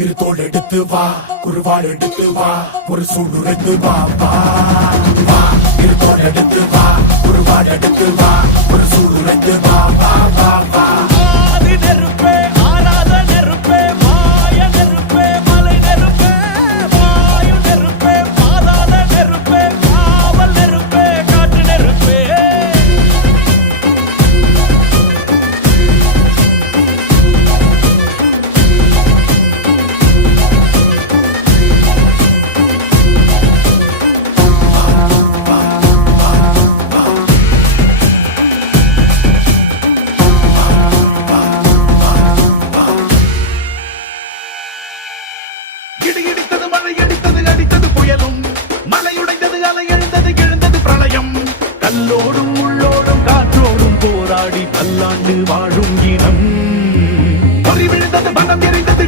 இரு தோள் எடுத்து வா, குருவாள் எடுத்து வா, ஒரு சூடுரைத்து வா வா வா. இரு தோள் எடுத்து வா, குருவாள் எடுத்து வா, ஒரு சூடுரைத்து வா வா வா வா. ஆதி நெருப்பே ஆராத நெருப்பே மாய நெருப்பே மலை நெருப்பே வாயு நெருப்பே பாதாள நெருப்பே காவல் நெருப்பே காற்று நெருப்பே. இடி இடித்தது மழை அடித்தது அடித்தது புயலும் மலையுடைந்தது அலை எழுந்தது எழுந்தது பிரளயம். கல்லோடும் உள்ளோடும் காற்றோடும் போராடி பல்லாண்டு வாழும் இனம் பொறி விழுந்தது மனம் எரிந்தது